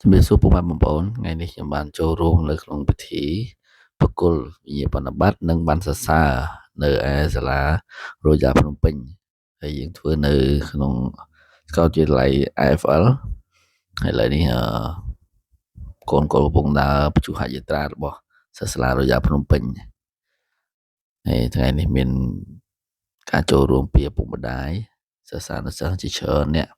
ជំរាបសួរពុកម៉ែបងប្អូនថ្ងៃនេះខ្ញុំបានចូលរួមនៅក្នុងពិធីប្រគល់វិញ្ញាបនបត្រនិងប័ណ្ណសរសើរនៅឯសាលារ៉ូយ៉ាល់ភ្នំពេញហើយយើងធ្វើនៅក្នុងសាកលវិទ្យាល័យ IFL ហើយឥឡូវនេះកូនកំពុងដើរព្យុហយាត្រារបស់សាលារ៉ូយ៉ាល់ភ្នំពេញហើយថ្ងៃនេះមានការចូលរួមពីឪពុកម្ដាយសិស្សានុសិស្សជាច្រើនអ្នក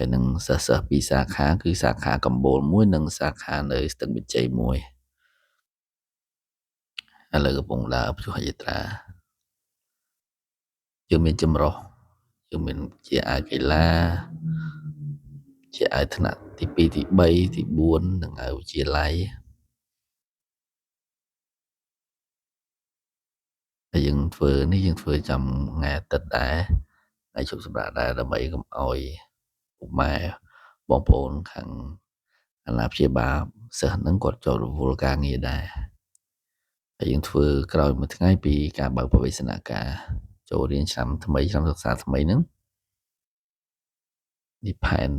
ហើយនឹងសិស្សពីរសាខាគឺសាខាកម្ពូលមួយនិងសាខានៅស្ទឹងមានជ័យមួយឥឡូវកំពុងដើរព្យុហយាត្រាយើងមានចម្រុះយើងមានជាអាវកីឡាជាអាវថ្នាក់ទី2ទី3ទី4និងអាវវិទ្យាល័យហើយយើងធ្វើចាំថ្ងៃអាទិត្យដែរថ្ងៃជប់សម្រាប់ដែរដើម្បីកុំឲ្យពុកម៉ែបងប្អូនខាងអាណាព្យាបាលសិស្សហ្នឹងគាត់ចូលរវល់ការងារដែរហើយយើងធ្វើក្រោយមួយថ្ងៃពីការបើកបរិសនការចូលរៀនឆ្នាំថ្មីឆ្នាំសិក្សាថ្មីហ្នឹងនេះផែន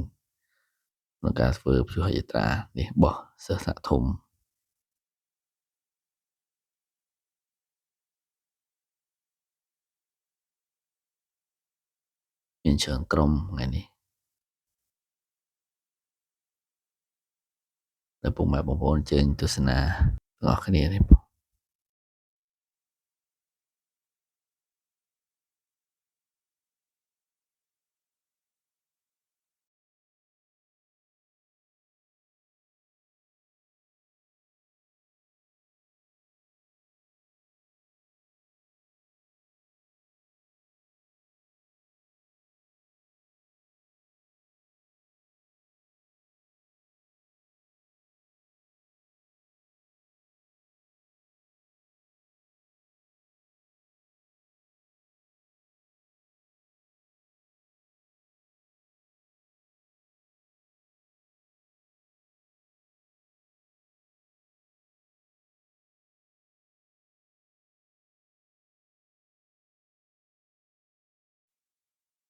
ក្នុងការធ្វើព្យុហយាត្រានេះរបស់សិស្សថ្នាក់ធំមានច្រើនក្រុមថ្ងៃនេះដល់ពុកម៉ែបងប្អូនអញ្ជើញទស្សនាទាំងអស់គ្នានេះ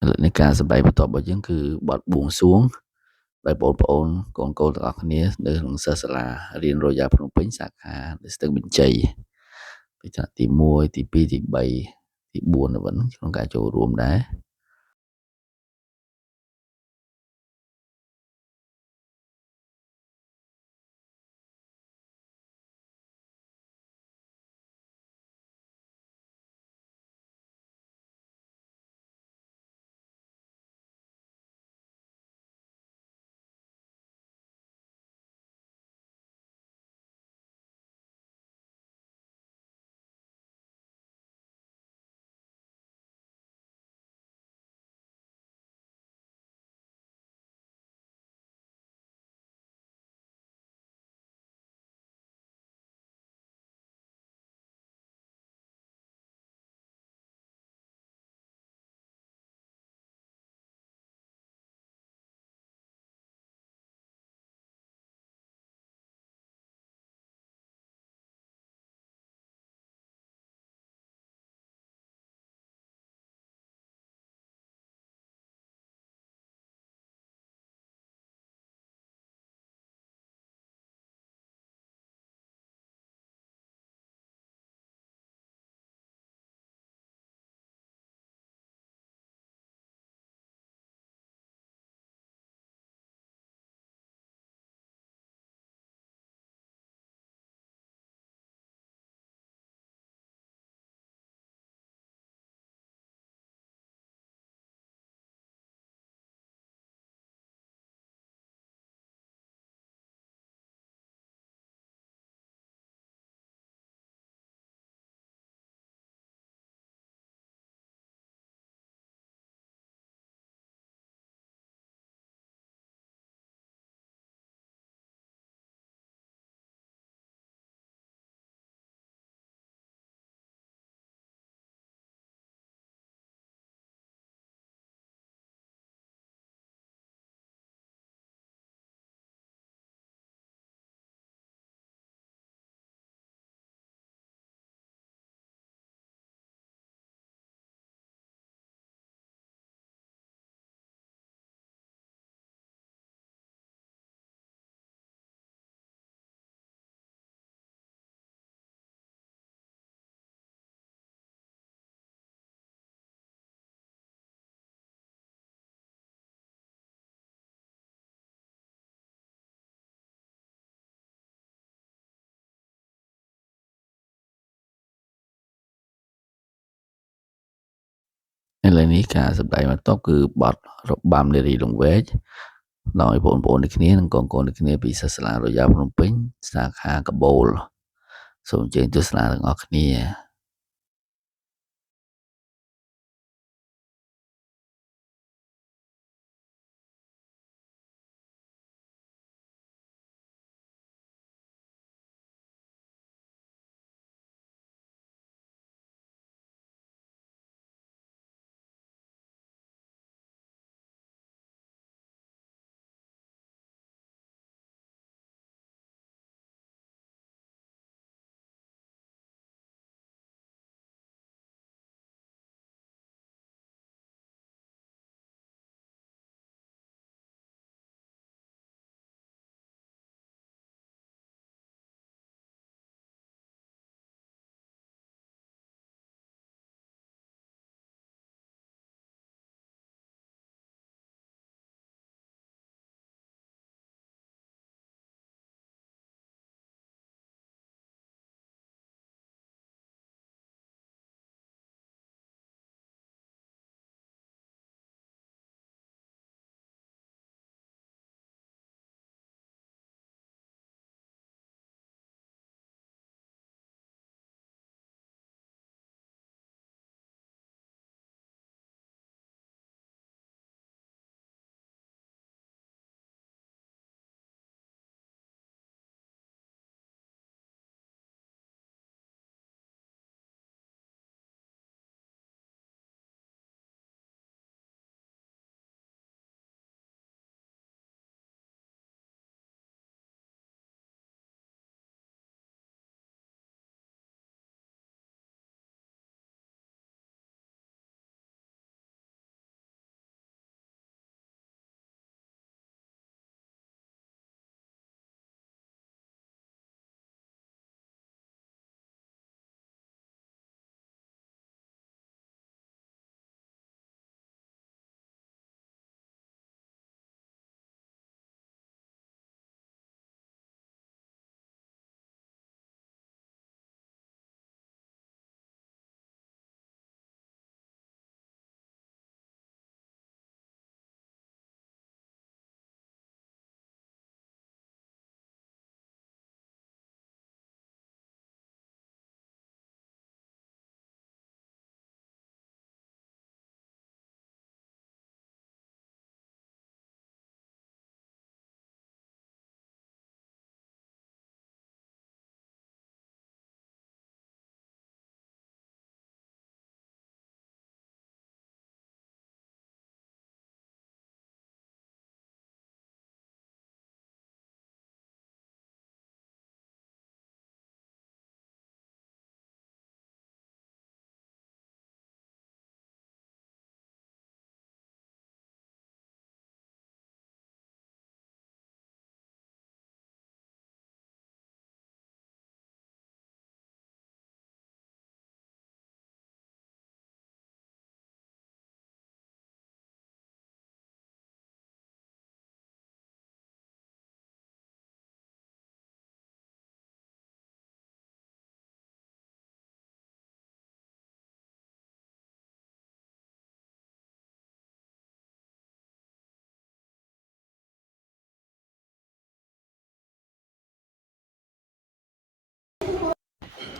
ឥឡូវនេះការសម្ដែងបន្តរបស់យើងគឺបទបួងសួងដោយបងប្អូនកូនទាំងអស់គ្នានៅក្នុងសិស្សសាលារៀនរ៉ូយ៉ាល់ភ្នំពេញសាខានៅស្ទឹងមានជ័យពីថ្នាក់ទី1ទី2ទី3ទី4នៅវិញក្នុងការចូលរួមដែរ ឥឡូវនេះការសម្ដែងបន្ទាប់គឺបទរបាំនារីលង្វែកដោយបងប្អូនទាំងគ្នានិងកូនៗទាំងគ្នាពីសិស្សសាលារយ៉ាភ្នំពេញសាខាកាបូលសូមអញ្ជើញទស្សនាទាំងអស់គ្នា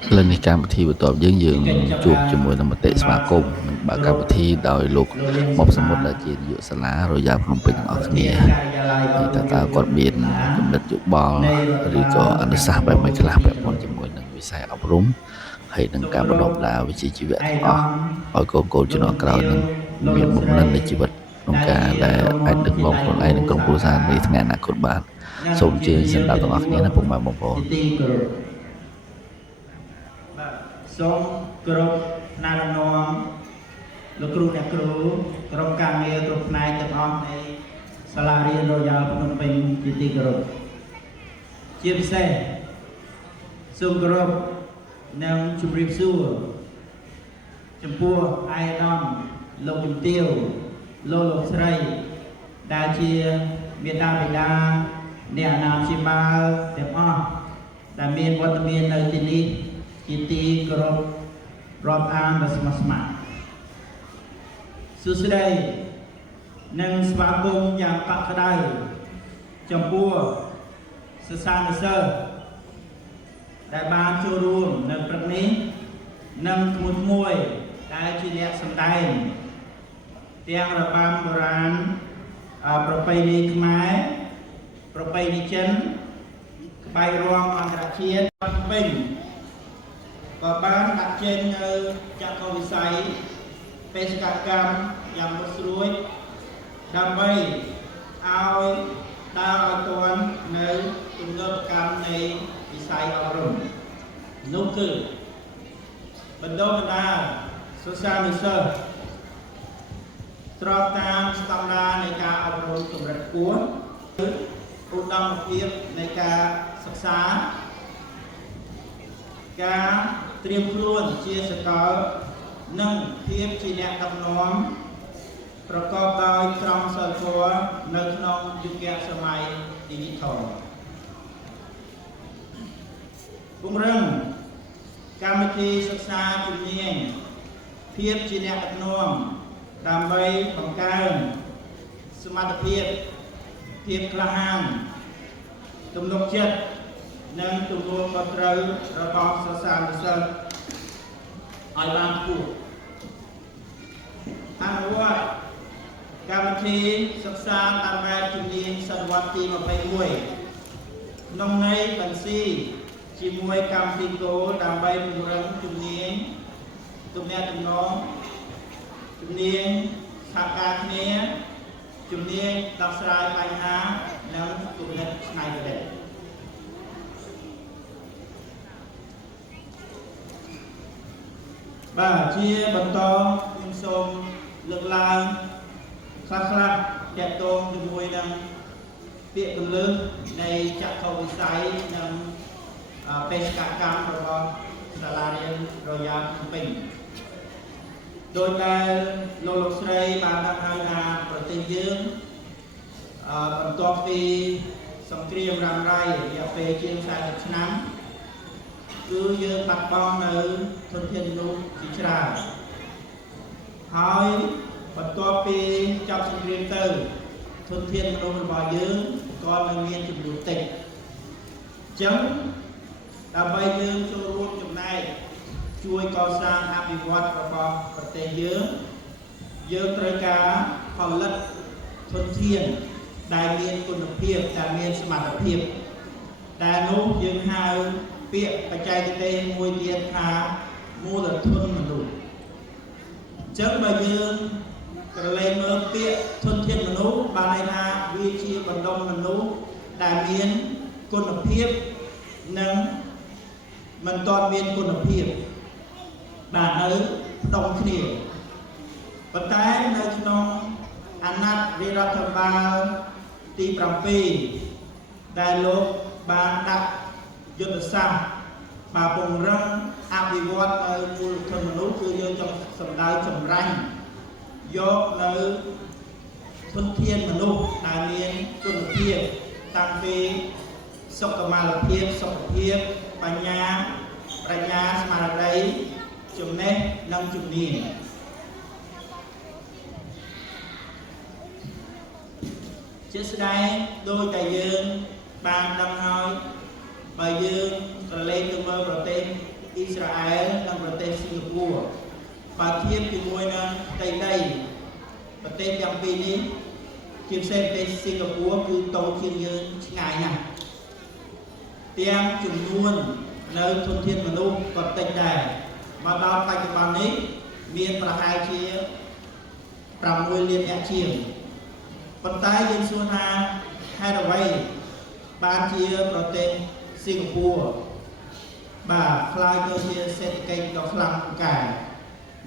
ឥឡូវនេះកម្មវិធីបន្ទាប់យើងជួបជាមួយនឹងមតិស្វាគមន៍និងបើកកម្មវិធីដោយលោកមុកសមុទ្រដែលជានាយកសាលារយ៉ាភ្នំពេញទាំងអស់គ្នាហើយតើគាត់មានគំនិតយោបល់ឬក៏អនុសាសន៍បែបម៉េចខ្លះពាក់ព័ន្ធជាមួយនឹងវិស័យអប់រំហើយនឹងការបណ្ដុះបណ្ដាលវិជ្ជាជីវៈទាំងអស់ឲ្យកូនជំនាន់ក្រោយនឹងមានបំណិននៃជីវិតក្នុងការដែលអាចដឹកនាំខ្លួនឯងនិងក្រុមគ្រួសារនៅថ្ងៃអនាគតបានសូមអញ្ជើញសម្រាប់ទាំងអស់គ្នាណាពុកម៉ែបងប្អូនសូមគោរពណែនាំលោកគ្រូអ្នកគ្រូក្រុមការងារគ្រប់ផ្នែកទាំងអស់នៃសាលារៀនរយ៉ាល់ភ្នំពេញជាទីគោរពជាពិសេសសូមគោរពនិងជម្រាបសួរចំពោះអាយដាមលោកជំទាវលោកស្រីដែលជាមេដាបេដាអ្នកអាណាព្យាបាលទាំងអស់ដែលមានវត្តមាននៅទីនេះជាទីគោរពរាប់អានដ៏ស្មោះស្ម័គ្រ សួស្តីនិងស្វាគមន៍យ៉ាងកក់ក្ដៅចំពោះសិស្សានុសិស្សដែលបានចូលរួមនៅព្រឹកនេះនិងក្មួយដែលជាអ្នកសម្ដែងទាំងរបាំបុរាណប្រពៃណីខ្មែរប្រពៃណីចិនក្បាច់រាំអន្តរជាតិភ្នំពេញក៏បានដាក់ចេញនៅចក្ខុវិស័យបេសកកម្មយ៉ាងមុតស្រួចដើម្បីឲ្យដើរឲ្យទាន់នៅទំនើបកម្មនៃវិស័យអប់រំនោះគឺបណ្ដុះបណ្ដាលសិស្សានុសិស្សស្របតាមស្តង់ដារនៃការអប់រំកម្រិតខ្ពស់ឧត្តមភាពនៃការសិក្សាការត្រៀមខ្លួនជាសកលនិងភាពជាអ្នកដឹកនាំប្រកបដោយក្រមសីលធម៌នៅក្នុងយុគសម័យ Digital ពង្រឹងកម្មវិធីសិក្សាជំនាញភាពជាអ្នកដឹកនាំដើម្បីបង្កើនសមត្ថភាពភាពក្លាហានទំនុកចិត្តនិងទំនួលខុសត្រូវរបស់សិស្សានុសិស្សឲ្យបានខ្ពស់អនុវត្តកម្មវិធីសិក្សាតាមបែបជំនាញសតវត្សទី21ក្នុងន័យបញ្ស៊ីជាមួយកម្មវិធីគោលដើម្បីពង្រឹងជំនាញទំនាក់ទំនងជំនាញសហការគ្នាជំនាញដោះស្រាយបញ្ហានិងគំនិតច្នៃប្រឌិតបាទជាបន្តខ្ញុំសូមលើកឡើងខ្លះៗទាក់ទងជាមួយនឹងពាក្យគន្លឹះនៃចក្ខុវិស័យនិងបេសកកម្មរបស់សាលារៀនរយ៉ាភ្នំពេញដោយដែលលោកស្រីបានដឹងហើយថាប្រទេសយើងបន្ទាប់ពីសង្គ្រាមរ៉ាំរ៉ៃរយៈពេលជាង40ឆ្នាំគឺយើងបាត់បង់នៅធនធានមនុស្សជាច្រើនហើយបន្ទាប់ពីចប់សង្គ្រាមទៅធនធានមនុស្សរបស់យើងក៏នៅមានចំនួនតិចអញ្ចឹងដើម្បីយើងចូលរួមចំណែកជួយកសាងអភិវឌ្ឍរបស់ប្រទេសយើងត្រូវការផលិតធនធានដែលមានគុណភាពដែលមានសមត្ថភាពដែលនោះយើងហៅពាក្យបច្ចេកទេសមួយទៀតថាមូលធនមនុស្សអញ្ចឹងបើយើងក្រឡេកមើលពាក្យធនធានមនុស្សបានន័យថាវាជាបណ្ដុំមនុស្សដែលមានគុណភាពនិងមិនទាន់មានគុណភាពបាទនៅផ្ដុំគ្នាប៉ុន្តែនៅក្នុងអាណត្តិរដ្ឋបាលទី7ដែលលោកបានដាក់យុទ្ធសាស្ត្របាទពង្រឹងអភិវឌ្ឍនៅមូលធនមនុស្សគឺយើងចង់សម្ដៅចម្រាញ់យកនៅធនធានមនុស្សដែលមានគុណភាពតាំងពីសុខុមាលភាពសុខភាពបញ្ញាប្រាជ្ញាស្មារតីចំណេះនិងជំនាញជាស្ដែងដោយតែយើងបានដឹងហើយបើយើងក្រឡេកទៅមើលប្រទេសអ៊ីស្រាអែលនិងប្រទេសសិង្ហបុរីបើធៀបជាមួយនឹងផ្ទៃដីប្រទេសទាំងពីរនេះជាពិសេសប្រទេសសិង្ហបុរីគឺតូចជាងយើងឆ្ងាយណាស់ទាំងចំនួននៅធនធានមនុស្សក៏តិចដែរមកដល់បច្ចុប្បន្ននេះមានប្រហែលជា6លានអ្នកជាងប៉ុន្តែយើងសួរថាហេតុអ្វីបានជាប្រទេសសិង្ហបុរីបាទខ្លាយទៅជាសេដ្ឋកិច្ចដ៏ខ្លាំងពូកែ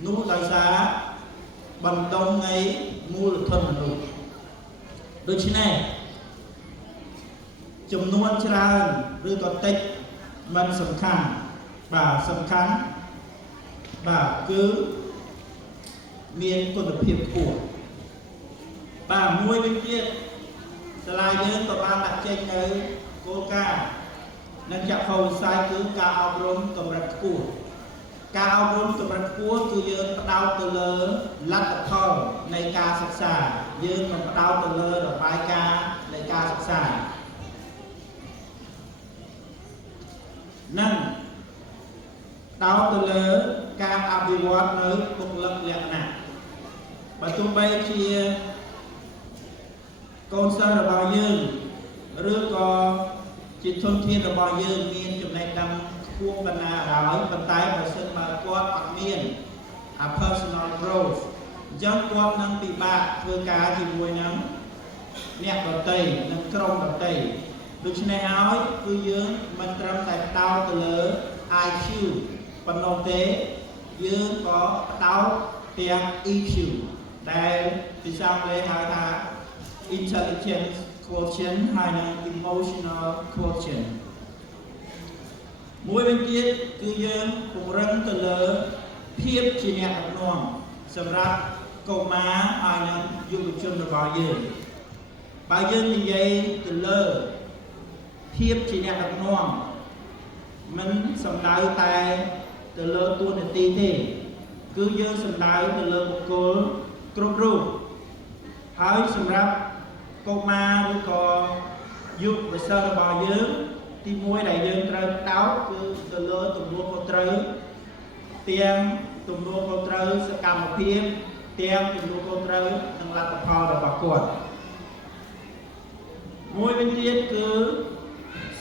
នោះដោយសារបណ្ដុំនៃមូលធនមនុស្សដូច្នេះចំនួនច្រើនឬក៏តិចមិនសំខាន់បាទសំខាន់បាទគឺមានគុណភាពខ្ពស់បាទមួយវិញទៀតសាលាយើងក៏បានដាក់ចេញនៅគោលការណ៍និងចក្ខុវិស័យគឺការអប់រំកម្រិតខ្ពស់ ការអប់រំកម្រិតខ្ពស់គឺយើងផ្ដោតទៅលើលទ្ធផលនៃការសិក្សាយើងមិនផ្ដោតទៅលើរបាយការណ៍នៃការសិក្សានិងដោតទៅលើការអភិវឌ្ឍនៅបុគ្គលិកលក្ខណៈបើទោះបីជាកូនសិស្សរបស់យើងឬក៏ជាធនធានរបស់យើងមានចំណេះដឹងខ្ពស់ប៉ុណ្ណាហើយប៉ុន្តែបើសិនបើគាត់អត់មាន personal growth អញ្ចឹងគាត់នឹងពិបាកធ្វើការជាមួយនឹងអ្នកដទៃនិងក្រុមដទៃដូច្នេះហើយគឺយើងមិនត្រឹមតែផ្ដោតទៅលើ IQ ប៉ុណ្ណោះទេយើងក៏ផ្ដោតទាំង EQ ដែលភាសាអង់គ្លេសហៅថា intelligence quotient ហើយនិង emotional quotient មួយវិញទៀតគឺយើងពង្រឹងទៅលើភាពជាអ្នកដឹកនាំសម្រាប់កុមារហើយនិងយុវជនរបស់យើងបើយើងនិយាយទៅលើភាពជាអ្នកដឹកនាំមិនសំដៅតែទៅលើតួនាទីទេគឺយើងសំដៅទៅលើបុគ្គលគ្រប់រូបហើយសម្រាប់កុមារឬក៏យុវជនរបស់យើងទីមួយដែលយើងត្រូវដោតគឺទៅលើទំនួលខុសត្រូវទាំងទំនួលខុសត្រូវសកម្មភាពទាំងទំនួលខុសត្រូវនិងលទ្ធផលរបស់គាត់មួយវិញទៀតគឺ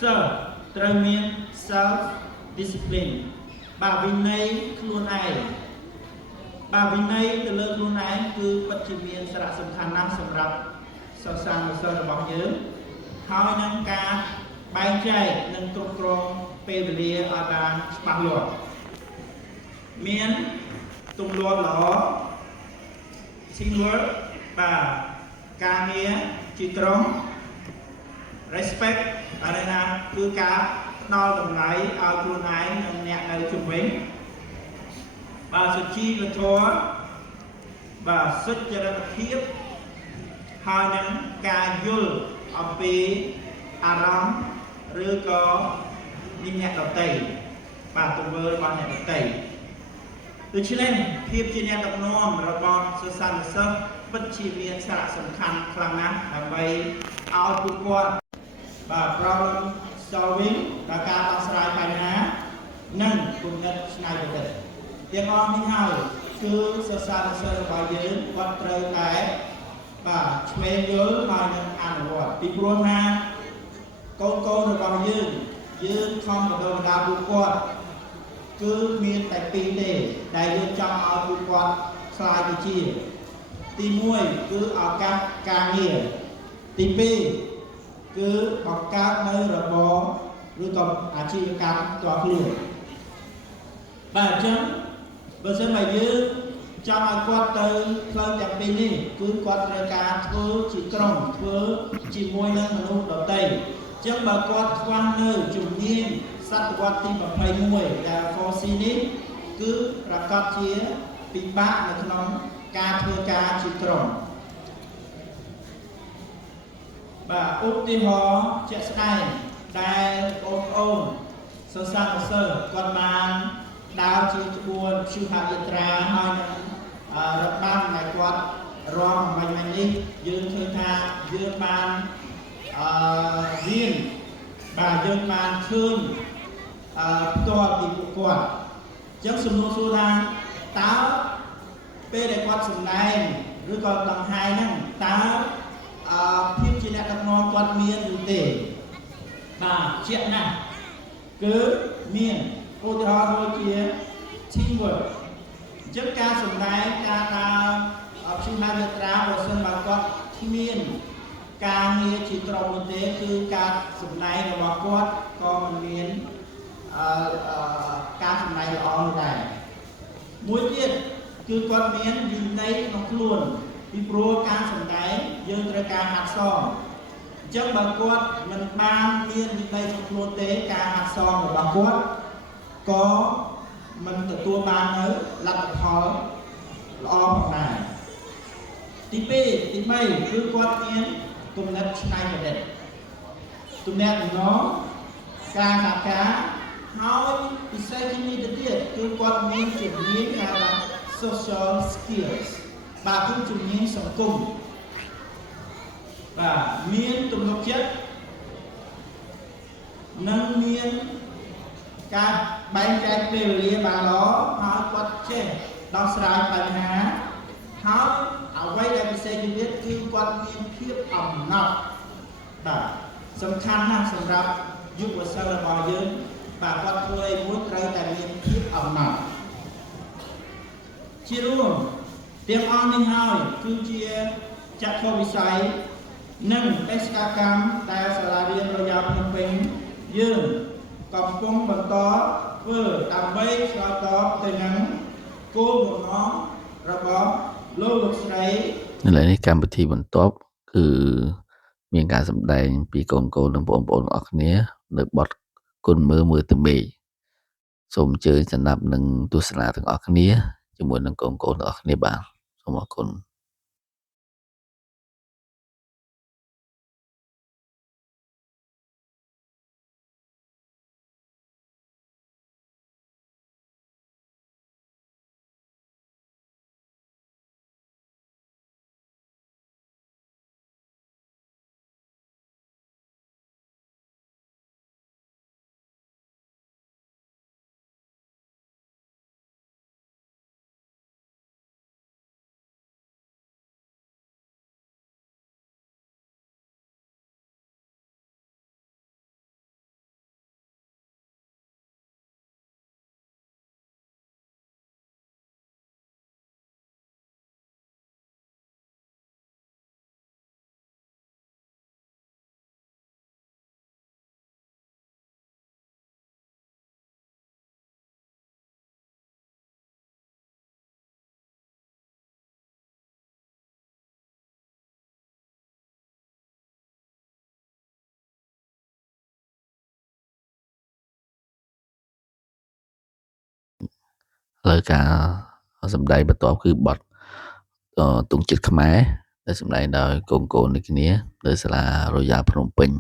សិស្សត្រូវមាន self discipline បាទវិន័យខ្លួនឯងបាទវិន័យទៅលើខ្លួនឯងគឺពិតជាមានសារៈសំខាន់ណាស់សម្រាប់សិស្សានុសិស្សរបស់យើងហើយនឹងការបែងចែកនិងគ្រប់គ្រងពេលវេលាឲ្យបានច្បាស់លាស់មានទម្លាប់ល្អ teamwork បាទការងារជាក្រុម respect បាទណាគឺការផ្ដល់តម្លៃឲ្យខ្លួនឯងនិងអ្នកនៅជុំវិញបាទសុជីវធម៌បាទសុចរិតភាពហើយនឹងការយល់អំពីអារម្មណ៍ឬក៏អ្នកដទៃបាទទង្វើរបស់អ្នកដទៃដូច្នេះភាពជាអ្នកដឹកនាំរបស់សិស្សានុសិស្សពិតជាមានសារៈសំខាន់ខ្លាំងណាស់ដើម្បីឲ្យពួកគាត់បាទ problem solving ដល់ការដោះស្រាយបញ្ហានិងគំនិតច្នៃប្រឌិតទាំងអស់នេះហើយគឺសិស្សានុសិស្សរបស់យើងគាត់ត្រូវតែបាទឆ្វេងយល់ហើយនឹងអនុវត្តពីព្រោះថាកូនរបស់យើងខំបណ្ដុះបណ្ដាលពួកគាត់គឺមានតែពីរទេដែលយើងចង់ឲ្យពួកគាត់ខ្លាយទៅជាទី1គឺឱកាសការងារទី2គឺបង្កើតនៅរបរឬក៏អាជីវកម្មផ្ទាល់ខ្លួនបាទអញ្ចឹងបើសិនមកយើងចង់ឲ្យគាត់ទៅផ្លូវទាំងពីរនេះគឺគាត់ត្រូវការធ្វើជាក្រុមធ្វើជាមួយនឹងមនុស្សដទៃអញ្ចឹងបើគាត់ខ្វះនៅជំនាញសតវត្សទី21ដែល 4C នេះគឺប្រកាសជាពិបាកនៅក្នុងការធ្វើការជាក្រុមបាទឧទាហរណ៍ជាក់ស្ដែងដែលបងប្អូនសិស្សានុសិស្សគាត់បានដើរជាក្បួនព្យុហយាត្រាហើយនឹងរបាំដែលគាត់រាំមិញនេះយើងឃើញថាយើងបានរៀនបាទយើងបានឃើញផ្ទាល់ពីពួកគាត់អញ្ចឹងសំណួរសួរថាតើពេលដែលគាត់សម្ដែងឬក៏ដង្ហែហ្នឹងតើភាពជាអ្នកដឹកនាំគាត់មានឬទេបាទជាក់ណាស់គឺមានឧទាហរណ៍ដូចជា teamwork អញ្ចឹងការសម្ដែងការដើរព្យុហយាត្រាបើសិនបើគាត់គ្មានការងារជាក្រុមនោះទេគឺការសម្ដែងរបស់គាត់ក៏មិនមានការសម្ដែងល្អនោះដែរមួយទៀតគឺគាត់មានវិន័យក្នុងខ្លួនពីព្រោះការសម្ដែងយើងត្រូវការហាត់សមអញ្ចឹងបើគាត់មិនបានមានវិន័យក្នុងខ្លួនទេការហាត់សមរបស់គាត់ក៏មិនទទួលបាននៅលទ្ធផលល្អផងដែរទី2ទី3គឺគាត់មានគំនិតច្នៃប្រឌិតទំនាក់ទំនងការសហការ ហើយពិសេសជាងនេះទៅទៀតគឺគាត់មានជំនាញហៅថា social skills បាទគឺជំនាញសង្គមបាទមានទំនុកចិត្តនិងមានការបែងចែកពេលវេលាបានល្អហើយគាត់ចេះដោះស្រាយបញ្ហាហើយអ្វីដែលពិសេសជាងទៀតគឺគាត់មានភាពអំណត់បាទសំខាន់ណាស់សម្រាប់យុវសិស្សរបស់យើងបាទគាត់ធ្វើឲ្យមួយត្រូវតែមានភាពអំណត់ជារួមទាំងអស់នេះហើយគឺជាចក្ខុវិស័យនិងបេសកកម្មដែលសាលារៀនរយ៉ាភ្នំពេញយើងកំពុងបន្តធ្វើដើម្បីឆ្លើយតបទៅនឹងគោលបំណងរបស់លោកស្រី ឥឡូវនេះកម្មវិធីបន្ទាប់គឺមានការសម្ដែងពីកូនៗនិងបងប្អូនទាំងអស់គ្នានៅបទគុណមើលមើលទៅមេឃសូមអញ្ជើញស្ដាប់និងទស្សនាទាំងអស់គ្នាជាមួយនឹងកូនៗទាំងអស់គ្នាបាទសូមអរគុណឥឡូវការសម្ដែងបន្ទាប់គឺបទទង់ជាតិខ្មែរដែលសម្ដែងដោយកូនៗនេះគ្នានៅសាលារយ៉ាភ្នំពេញ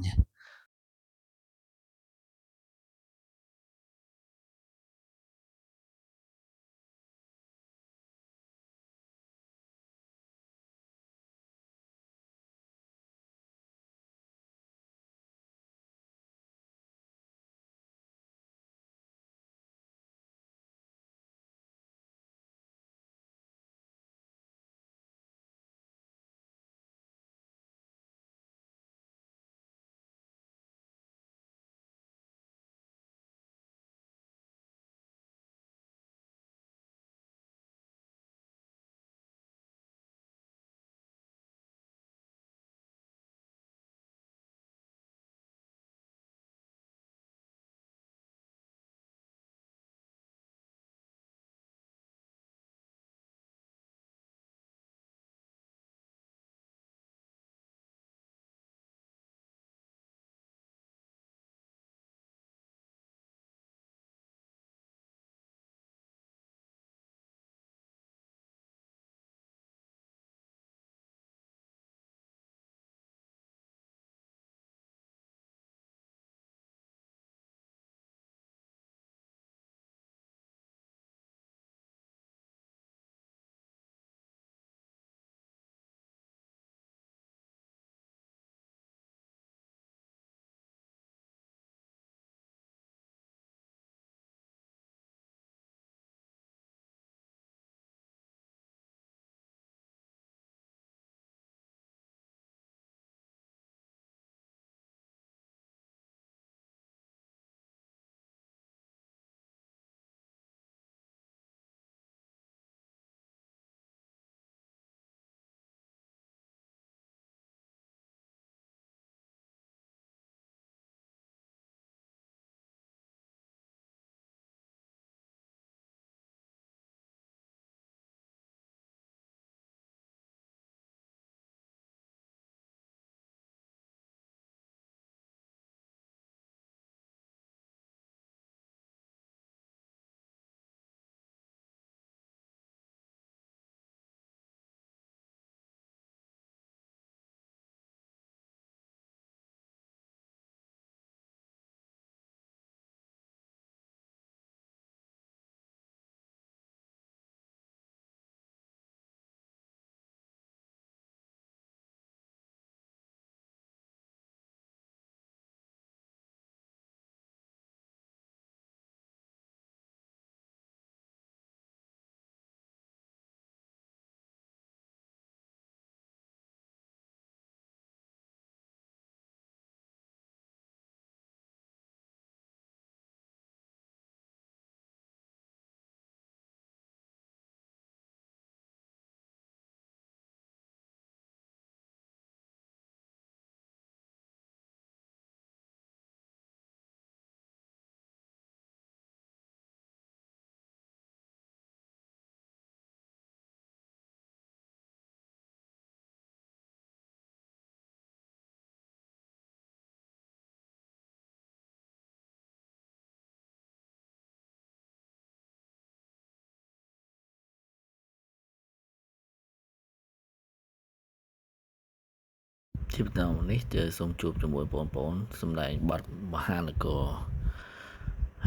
ลิปតាមនេះជើសូមជួបជាមួយបងប្អូនសម្ដែងបទមហានគរ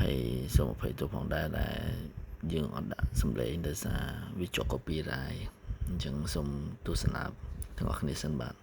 ហើយសូមអភ័យទោសផងដែរដែលយើងអត់ដាក់សំឡេងដោយសារវាជាប់ copyright អញ្ចឹងសូមទស្សនាទាំងអស់គ្នាសិនបាទ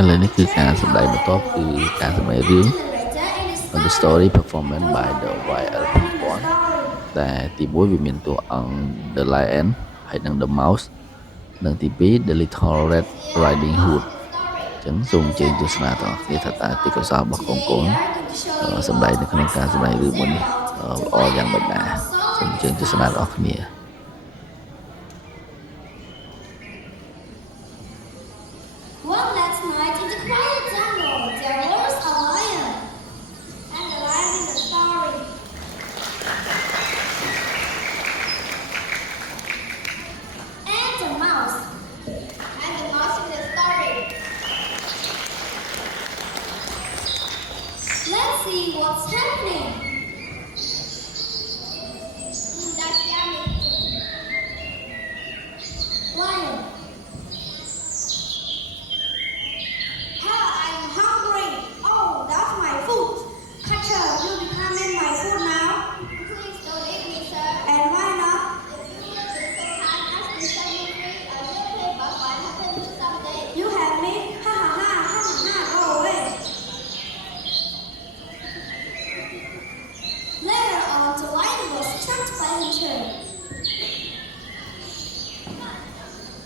ឥឡូវនេះគឺការសម្ដែងបន្ទាប់គឺការសម្ដែងរឿង The Story Performance by the YLP1 ដែលទី1វាមានតួអង្គ The Lion ហើយនិង The Mouse និងទី2 The Little Red Riding Hood អញ្ចឹងសូមអញ្ជើញទស្សនាទាំងអស់គ្នាថាតើទីកោសល្យរបស់កូនសម្ដែងនៅក្នុងការសម្ដែងរឿងមួយនេះល្អយ៉ាងម៉េចដែរសូមអញ្ជើញទស្សនាទាំងអស់គ្នា see what's happening. That's yummy. Lion. I'm hungry. Oh, that's my food. Catcher, you becoming my food now? Please don't eat me, sir. And why not? If you would be so kind as to set me free, I will pay back what happened to someday. You have me? Ha ha ha, ha ha ha, go away. Later on, the lion was trapped by Hunter.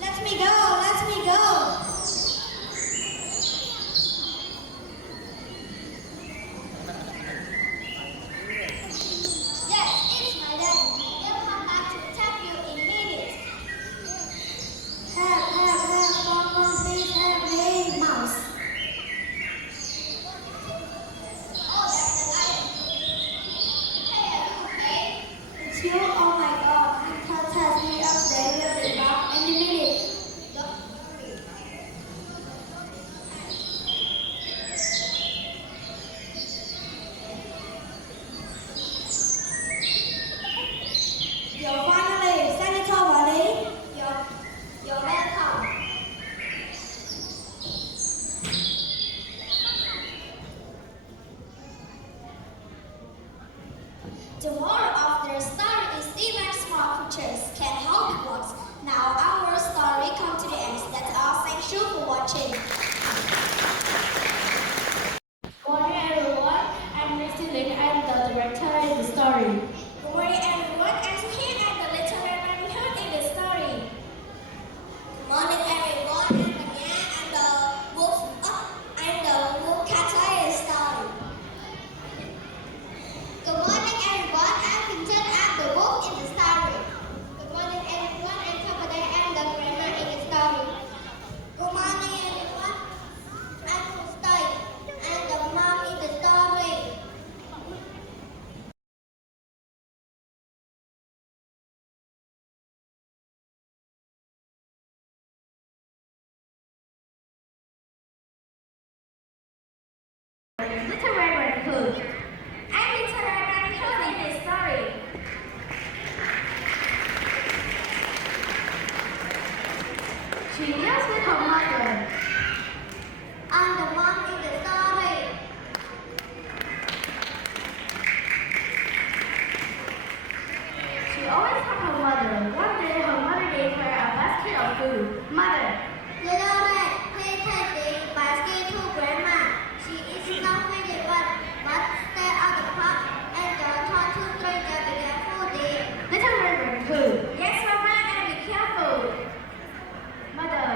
Let me go, let me go. Yes, it's my dad. He'll come back to attack you in minutes. Help, someone please help me, mouse. Oh, that's the lion. Hey, are you okay? It's you? Oh my god, he can't touch me up there. He'll be back any minute. Don't worry. You're finally Senator Wally. You're welcome. The moral of the story is even small creatures can help us. Now our story comes to the end. That's all. Thank you for watching. Good morning everyone. I'm Mr. Lin. I'm the director in the story. Good morning everyone. I'm Suhin. I'm the literary writer in the story. Good morning everyone. I'm Manya. I'm the wolf catcher in the story. Good morning everyone. I'm Pinton. I'm the wolf in the story. Good morning everyone. I'm Kapade. I'm the grandma in the story. Good morning everyone. I'm Stay. I'm the mom in the story. Literary Hood. I'm literary Hood in this story. She lives with her mother. I'm the mom in the story. She always helped her mother. One day her mother gave her a basket of food. Mother. Little red, please take this basket to grandma. She is not with it, but stay out the park and don't talk to strangers. Be careful, dear. Literary Hood. Yes, mama, and be careful. Mother.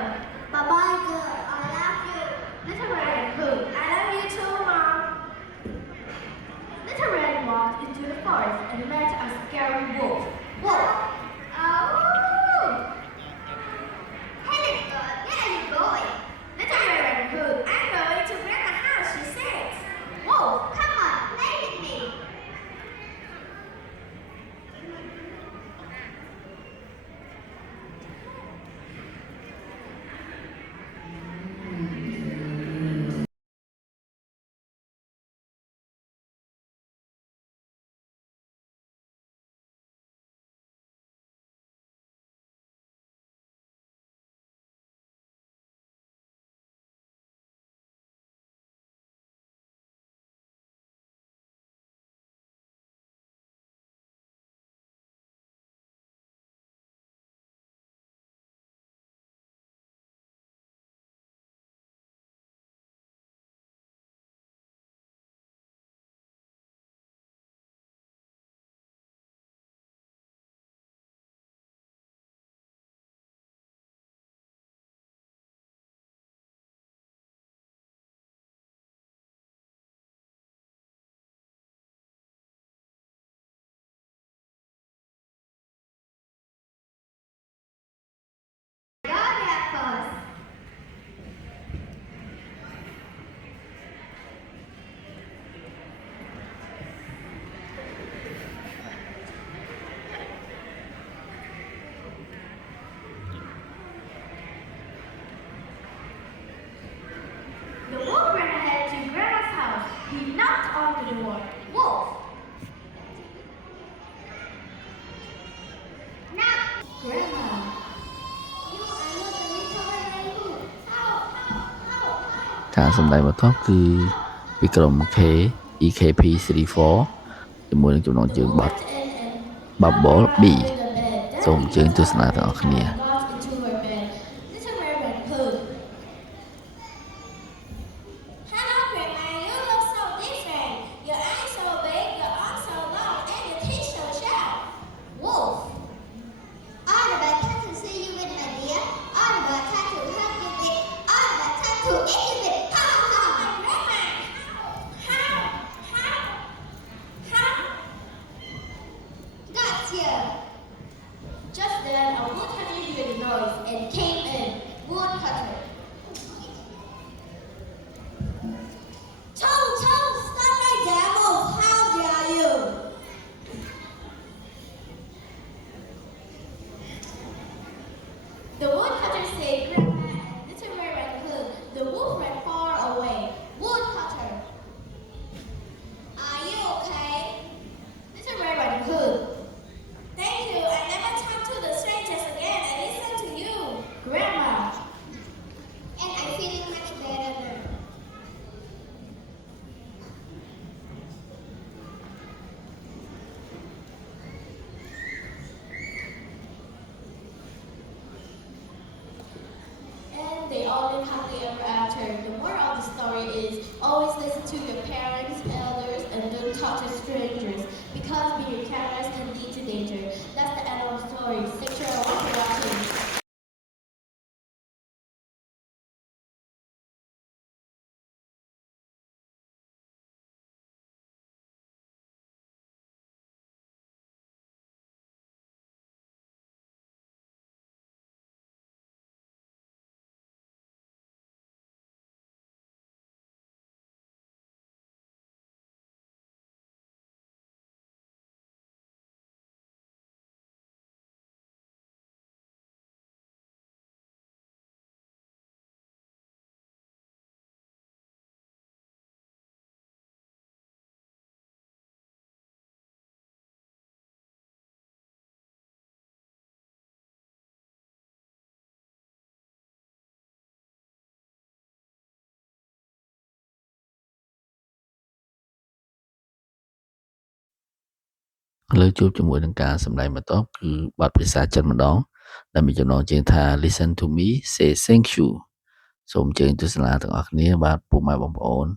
Bye-bye, girl. I love you. Literary Hood. I love you too, mom. Literary walked into the forest and met a scary wolf. Wolf. Oh! Hey, little girl. ការសម្ដែងបន្ទាប់គឺពីក្រុម K EKP34 ជាមួយនឹងចំណងជើងបត់ Bubble B សូមអញ្ជើញទស្សនាទាំងអស់គ្នា Hello, Grandma. You look so different. Your eyes so big, your arms so long, and your teeth so sharp. Wolf. All the better to see you with my dear. All the better to hug you with. All the better to eat you with. Ha ha. Grandma. How? Gotcha. Just then, a woodcutter heard the noise and came in. Woodcutter. Toe, stop my devils! How dare you? The woodcutter said, Grandma, and Little Red Raccoon. The wolf ran far away. Woodcutter. Are you okay? Little Red Raccoon. Thank you. I never talk to the strangers again. I listen to you. Grandma. And I'm feeling much better now. And they all live happily ever after. The moral of the story is always listen to your parents, elders, and don't talk to strangers because being careless can lead to danger. That's the end of the story. Thanks for watching.លើជួបជាមួយនឹងការសម្ដែងបន្ទាប់គឺបទភាសាចិនម្ដងដែលមានចំណងជើងថា Listen to me say thank you សូមអញ្ជើញទស្សនាទាំងអស់គ្នាបាទពុកម៉ែបងប្អូន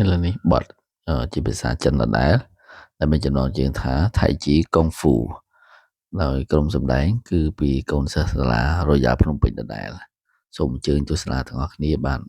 ឥឡូវនេះបទជាភាសាចិនដដែលដែលមានចំណងជើងថាថៃជីកុងហ្វូដោយក្រុមសម្ដែងគឺពីកូនសិស្សសាលា Royal ភ្នំពេញដដែលសូមអញ្ជើញទស្សនាទាំងអស់គ្នាបាន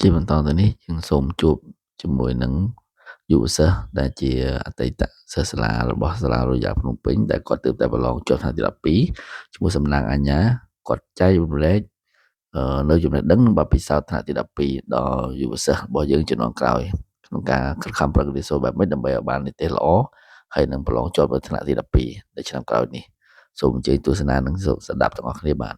ជាបន្តទៅនេះយើងសូមជួបជាមួយនឹងយុវសិស្សដែលជាអតីតសិស្សសាលារបស់សាលា Royal ភ្នំពេញដែលគាត់ទើបតែប្រឡងជាប់ថ្នាក់ទី12ឈ្មោះសំណាងអញ្ញាគាត់ចែករំលែកនៅចំណេះដឹងនិងបទពិសោធន៍ថ្នាក់ទី12ដល់យុវសិស្សរបស់យើងជំនាន់ក្រោយក្នុងការខិតខំប្រឹងរៀនសូត្របែបម៉េចដើម្បីឲ្យបាននិទ្ទេសល្អហើយនឹងប្រឡងជាប់នៅថ្នាក់ទី12នៅឆ្នាំក្រោយនេះសូមអញ្ជើញទស្សនានិងស្ដាប់ទាំងអស់គ្នាបាន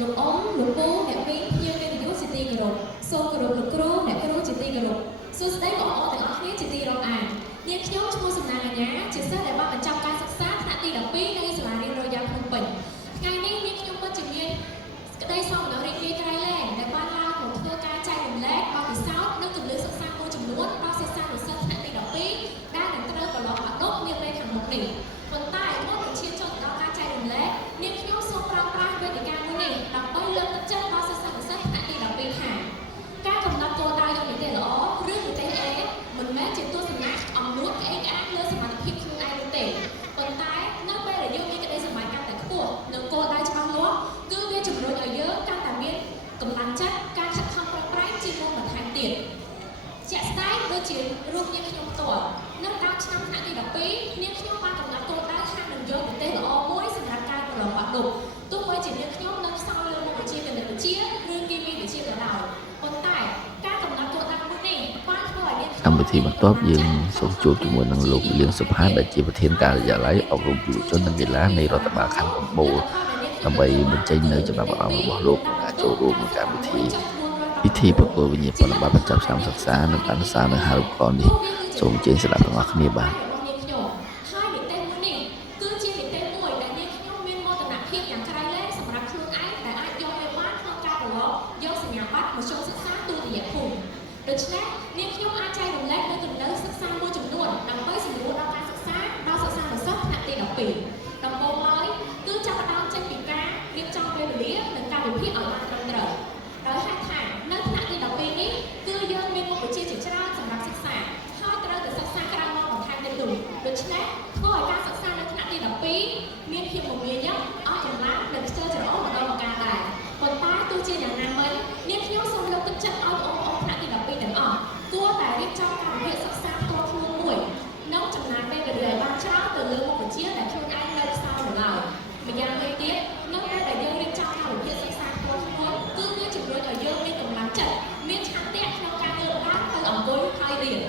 លោកអ៊ំលោកពូអ្នកមីងភ្ញៀវកិត្តិយសជាទីគោរពសូមគោរពលោកគ្រូអ្នកគ្រូជាទីគោរពសួស្តីបងប្អូនទាំងអស់គ្នាជាទីរាប់អាននាងខ្ញុំឈ្មោះសំណាងអញ្ញាជាសិស្សដែលបានបញ្ចប់ការសិក្សាថ្នាក់ទី12នៅសាលារៀនរ៉ូយ៉ាល់ភ្នំពេញថ្ងៃនេះនាងខ្ញុំពិតជាមានក្តីសោមនស្សរីករាយក្រៃលែងដែលបានឡើងមកធ្វើការចែករំលែកបទពិសោធន៍និងគន្លឹះសិក្សាមួយចំនួនដល់សិស្សានុសិស្សថ្នាក់ទី12ដែលនឹងត្រូវប្រឡងបាក់ឌុបនាពេលខាងមុខនេះប៉ុន្តែមុននឹងឈានចូលដល់ការចែករំលែកនាងខ្ញុំសូមប្រើប្រាស់វេទិកាមួយនេះដើម្បីលើកទឹកចិត្តដល់សិស្សានុសិស្សថ្នាក់ទី12ថាការកំណត់គោលដៅយកនិទេសល្អឬនិទេសAមិនមែនជាទស្សនៈអំនួតក្អេងក្អាងលើសមត្ថភាពខ្លួនឯងនោះទេប៉ុន្តែនៅពេលដែលយើងមានក្តីសម័យកាន់តែខ្ពស់និងគោលដៅច្បាស់លាស់គឺវាជំរុញឲ្យយើងកាន់តែមានកម្លាំងចិត្តការខិតខំប្រឹងប្រែងជាងមុនបន្ថែមទៀតជាក់ស្ដែងដូចជារូបនាងខ្ញុំផ្ទាល់នៅដើមឆ្នាំថ្នាក់ទី12នាងខ្ញុំបានកំណត់គោលដៅថានឹងយកនិទេសល្អមួយសម្រាប់ការប្រឡងបាក់ឌុបទោះបីជានាងខ្ញុំនៅខ្សោយលើមុខវិជ្ជាគណិតវិទ្យាឬគីមីវិទ្យាក៏ដោយប៉ុន្តែការកំណត់គោលដៅមួយនេះបានធ្វើឲ្យនាងខ្ញុំកម្មវិធីបន្ទាប់យើងសូមជួបជាមួយនឹងលោកវិលៀងសុផាតដែលជាប្រធានការិយាល័យអប់រំយុវជននិងកីឡានៃរដ្ឋបាលខណ្ឌកំពូលដើម្បីបញ្ចេញនូវចំណាប់អារម្មណ៍របស់លោកក្នុងការចូលរួមក្នុងកម្មវិធីពិធីប្រគល់វិញ្ញាបនបត្របញ្ចប់ឆ្នាំសិក្សានិងបានសារនៅហារូបករណ៍នេះសូមអញ្ជើញស្ដាប់ទាំងអស់គ្នាបាទហើយនិទេសមួយនេះគឺជានិទេសមួយដែលនាងខ្ញុំមានមោទនភាពយ៉ាងក្រៃលែងសម្រាប់ខ្លួនឯងដែលអាចយកវាបានក្នុងការប្រឡងយកសញ្ញាបត្រមធ្យមសិក្សាទូទៅភូមិដូច្នេះនាងខ្ញុំអាចចែករំលែកនូវគន្លឹះសិក្សាមួយចំនួនដើម្បីសម្រួលដល់ការសិក្សាដល់សិស្សានុសិស្សថ្នាក់ទី12ដំបូងឡើយគឺចាប់ផ្ដើមចេញពីការរៀបចំពេលវេលានិងការវិភាគឲ្យបានត្រឹមត្រូវដោយហេតុថានៅថ្នាក់ទី12នេះគឺយើងមានមុខវិជ្ជាជាច្រើនសម្រាប់សិក្សាហើយត្រូវតែសិក្សាក្រៅម៉ោងបន្ថែមទៀតនោះដូច្នេះធ្វើឲ្យការសិក្សានៅថ្នាក់ទី12មានភាពមមាញឹកអស់ចម្លាស់និងស្ទើរច្រអូសម្ដងម្កាលដែរប៉ុន្តែទោះជាយ៉ាងណាមិញនាងខ្ញុំសូមលើកទឹកចិត្តឲ្យបងប្អូនថ្នាក់ទី12ទាំងអស់គួរតែរៀបចំការវិភាគសិក្សាផ្ទាល់ខ្លួនមួយនិងចំណាយពេលវេលាឲ្យបានច្រើនទៅលើមុខវិជ្ជាដែលខ្លួនឯងនៅខ្សោយនៅឡើយម្យ៉ាងវិញទៀតនៅពេលដែលយើងរៀបចំការវិភាគសិក្សាផ្ទាល់ខ្លួនគឺវាជំរុញឲ្យយើងមានកម្លាំងចិត្តមានឆន្ទៈក្នុងការលើកឡើងទៅអង្គុយហើយរៀន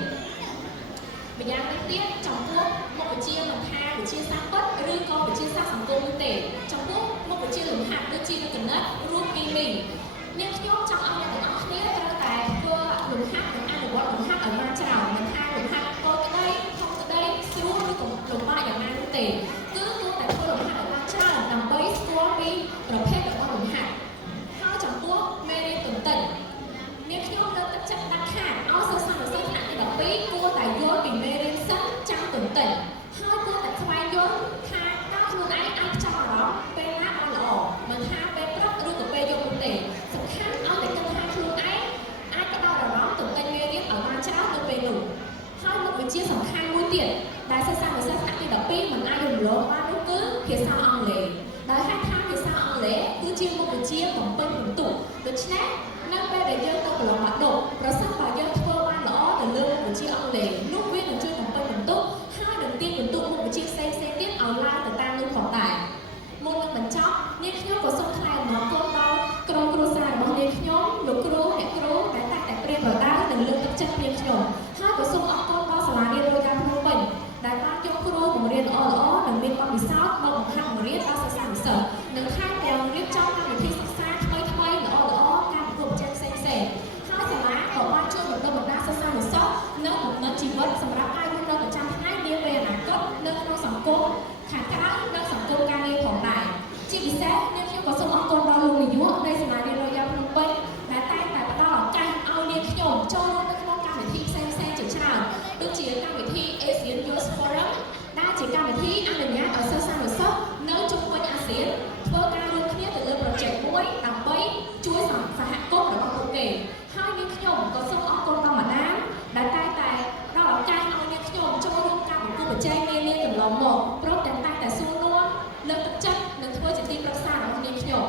ម្យ៉ាងវិញទៀតចំពោះមុខវិជ្ជាមិនថាវិជ្ជាសាស្ត្រពិតឬក៏វិជ្ជាសាស្ត្រសង្គមនោះទេចំពោះមុខវិជ្ជាលំហាត់ដូចជាគណិតរួមគីមីនាងខ្ញុំចង់ឲ្យអ្នកទាំងអស់គ្នាត្រូវតែធ្វើលំហាត់និងអនុវត្តលំហាត់ឲ្យបានច្រើនមិនថាលំហាត់តូចក្តីធំក្តីស្រួលឬក៏លំបាកយ៉ាងណានោះទេគឺគួរតែធ្វើលំហាត់ឲ្យបានច្រើនដើម្បីស្គាល់ពីប្រភេទរបស់លំហាត់ហើយចំពោះមេរៀនទន្តិញនាងខ្ញុំលើកទឹកចិត្តដាច់ខាតឲ្យសិស្សានុសិស្សថ្នាក់ទី12គួរតែយល់ពីមេរៀនសិនចាំទន្តិញហើយគួរតែស្វែងយល់ថាតើខ្លួនឯងអាចចាប់អារម្មណ៍ពេលណាបានល្អមិនថាពេលព្រឹកឬក៏ពេលយប់នោះទេសំខាន់ឲ្យតែគិតថាខ្លួនឯងអាចផ្ដោតអារម្មណ៍ទន្តិញមេរៀនឲ្យបានច្រើននៅពេលនោះហើយមុខវិជ្ជាសំខាន់មួយទៀតដែលសិស្សានុសិស្សថ្នាក់ទី12មិនអាចរំលងបាននោះគឺភាសាអង់គ្លេសដោយហេតុថាភាសាអង់គ្លេសគឺជាមុខវិជ្ជាបំពេញពិន្ទុដូច្នេះនៅពេលដែលយើងទៅប្រឡងបាក់ឌុបប្រសិនបើយើងធ្វើបានល្អទៅលើមុខវិជ្ជាអង់គ្លេសនោះវានឹងជួយបំពេញពិន្ទុហើយនឹងទាញពិន្ទុមុខវិជ្ជាផ្សេងៗទៀតឲ្យឡើងទៅតាមនោះផងដែរមុននឹងបញ្ចប់នាងខ្ញុំក៏សូមថ្លែងអំណរគុណដល់ក្រុមគ្រួសាររបស់នាងខ្ញុំលោកគ្រូអ្នកគ្រូដែលតែងតែព្រៀនប្រដៅនិងលើកទឹកចិត្តនាងខ្ញុំហើយក៏សូមអរគុណដល់សាលារៀនរ៉ូយ៉ាល់ភ្នំពេញដែលបានយកគ្រូបង្រៀនល្អៗនិងមានបទពិសោធន៍មកបង្ហាត់បង្រៀនដល់សិស្សានុសិស្សនិងថែមទាំងរៀបចំកម្មវិធីសិក្សាថ្មីៗល្អៗការប្រកួតប្រជែងផ្សេងៗហើយសាលាក៏បានជួយបណ្ដុះបណ្ដាលសិស្សានុសិស្សនៅបំណិតជីវិតសម្រាប់ការរស់នៅប្រចាំថ្ងៃនាពេលអនាគតនៅក្នុងសង្គមខាងក្រៅនិងសង្គមការងារផងដែរជាពិសេសនាងខ្ញុំក៏សូមអរគុណដល់លោកនាយកនៃសាលារៀនរ៉ូយ៉ាល់ភ្នំពេញដែលតែងតែផ្ដល់ឱកាសឲ្យនាងខ្ញុំចូលរួមនៅក្នុងកម្មវិធីផ្សេងៗជាច្រើនដូចជាកម្មវិធី Asian Youth Forum ដែលជាកម្មវិធីអនុញ្ញាតឲ្យសិស្សានុសិស្សនៅជុំវិញអាស៊ានធ្វើការរួមគ្នាទៅលើ project មួយដើម្បីជួយសហគមន៍របស់ពួកគេហើយនាងខ្ញុំក៏សូមអរគុណដល់ម្ដាយដែលតែងតែផ្ដល់ឱកាសឲ្យនាងខ្ញុំចូលរួមការប្រកួតប្រជែងនានាកន្លងមកព្រមទាំងតែងតែសួរនាំលើកទឹកចិត្តនិងធ្វើជាទីប្រឹក្សារបស់នាងខ្ញុំ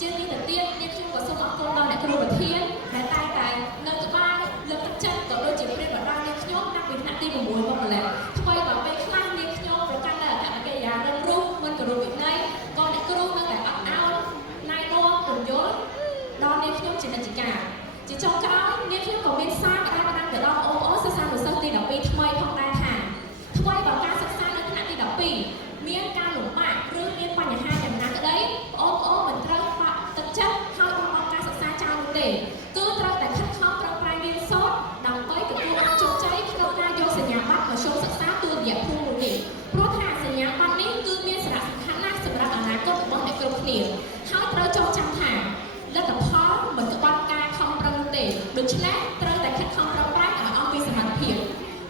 ជានេះទៅទៀតនាងខ្ញុំក៏សូមអរគុណដល់អ្នកគ្រូប្រធានដែលតែងតែនៅក្បែរលើកទឹកចិត្តក៏ដូចជាព្រៀនប្រដៅនាងខ្ញុំតាំងពីថ្នាក់ទី6មកម្ល៉េះថ្មីបើពេលខ្លះនាងខ្ញុំប្រកាន់តែអត្តកិរិយារឹងរូសមិនគោរពវិន័យក៏អ្នកគ្រូនៅតែអត់អោនណែនាំពន្យល់ដល់នាងខ្ញុំជានិច្ចកាលជាចុងក្រោយនាងខ្ញុំក៏មានសារក្តារបណ្ដាំទៅដល់បងប្អូនសិស្សានុសិស្សទី12ថ្មីផងដែរថាថ្មីបើការសិក្សានៅថ្នាក់ទី12មានការលំបាកឬមានបញ្ហាយ៉ាងណាក្តីបងប្អូនមិនត្រូវបាក់ទឹកចិត្ត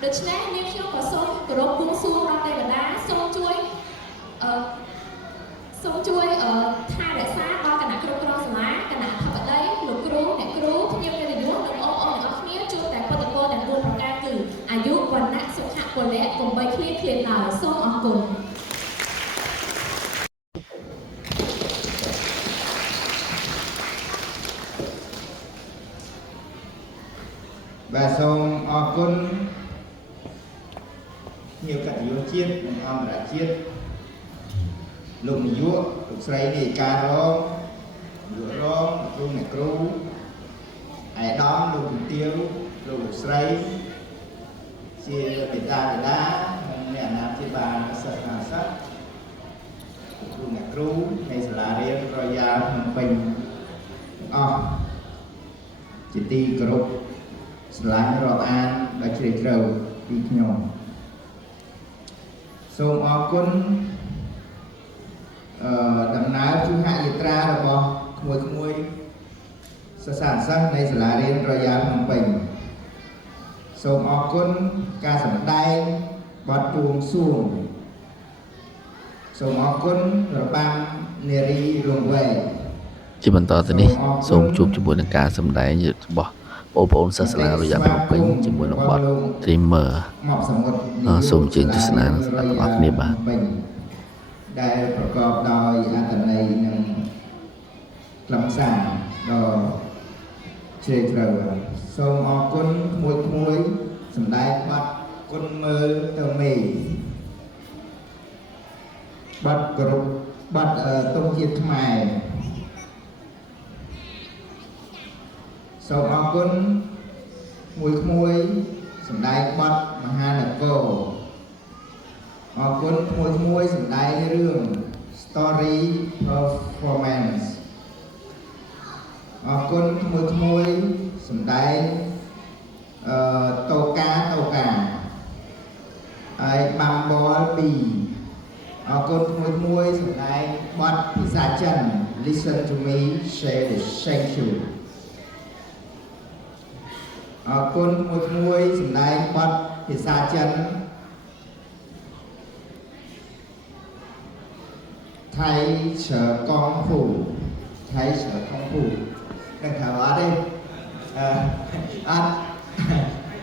ដូច្នេះនាងខ្ញុំក៏សូមគោរពបួងសួងដល់ទេវតាសូមជួយថែរក្សាដល់គណៈគ្រប់គ្រងសាលាគណៈអធិបតីលោកគ្រូអ្នកគ្រូភ្ញៀវកិត្តិយសនិងបងប្អូនទាំងអស់គ្នាជួបតែពុទ្ធពរទាំង4ប្រការគឺអាយុវណ្ណៈសុខៈពលៈកុំបីឃ្លាតឃ្លាតឡើយសូមអរគុណ và xong ở quân nhiều cả yếu chiết ông đã chiết lục yếu lục xoay đi ca đó lục lục này cru ai đó lục tiêu lục xoay chia biệt đá mẹ làm chia bàn sạch là sạch lục này cru này là riêng rồi ra mình chỉ ti cru selain rohan baca terau di nyom. So akun đầm náo chú hạ yatra rồi bò khmui sẵn sắc này là riêng rồi gia Phnom Penh. So akun ca sẵn đai bọt buông xuồng. So akun rồi băng neri rung về. ជាបន្តទៅនេះសូមជួបជាមួយនឹងការសម្ដែងរបស់បងប្អូនសាសនារយៈភ្នំពេញជាមួយនឹងបទ Dreamer សូមអញ្ជើញទស្សនានិងស្ដាប់ទាំងអស់គ្នាបាទ ដែលប្រកបដោយអត្ថន័យនិងខ្លឹមសារដ៏ជ្រាលជ្រៅសូមអរគុណក្មួយសម្ដែងបទគុណមើលទៅមេបទគោរពបទទុំជាតិខ្មែរសូមអរគុណមួយសម្ដែងបទមហានគរអរគុណមួយសម្ដែងរឿង story performance អរគុណមួយសម្ដែងតូកាហើយបាំបល2អរគុណមួយសម្ដែងបទភាសាចិន listen to me share the thank you អរគុណមួយសម្ដែងបទភាសាចិនថៃឆើកងភូនឹងថាអត់ទេ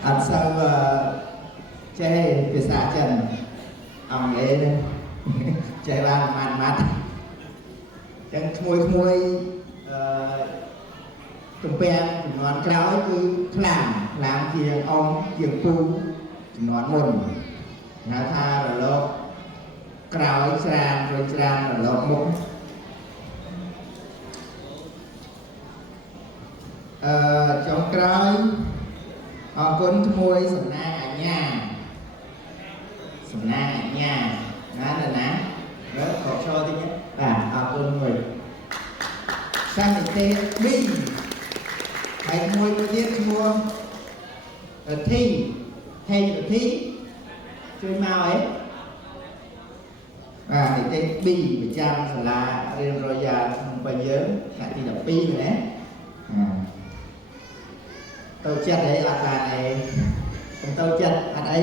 អត់សូវចេះភាសាចិនអង់គ្លេសចេះបានម៉ាត់ចឹងក្មួយចំពាំងចំនួនក្រោយគឺខ្លាំងជាងអងជាងពូចំនួនមុនហៅថារលកក្រោយច្រានរលកមុខចុងក្រោយអរគុណមួយសំណាងអញ្ញាណារើខកចូលតិចបាទអរគុណមួយសន្និទេសBហើយមួយទៀតឈ្មោះធីជួយមកអីបាទនិទេស B ប្រចាំសាលារៀនរយយ៉ាក្នុងបញ្ញយើងថ្នាក់ទី12ណាទៅចិត្តអីអត់បានអីទៅចិត្តអត់អី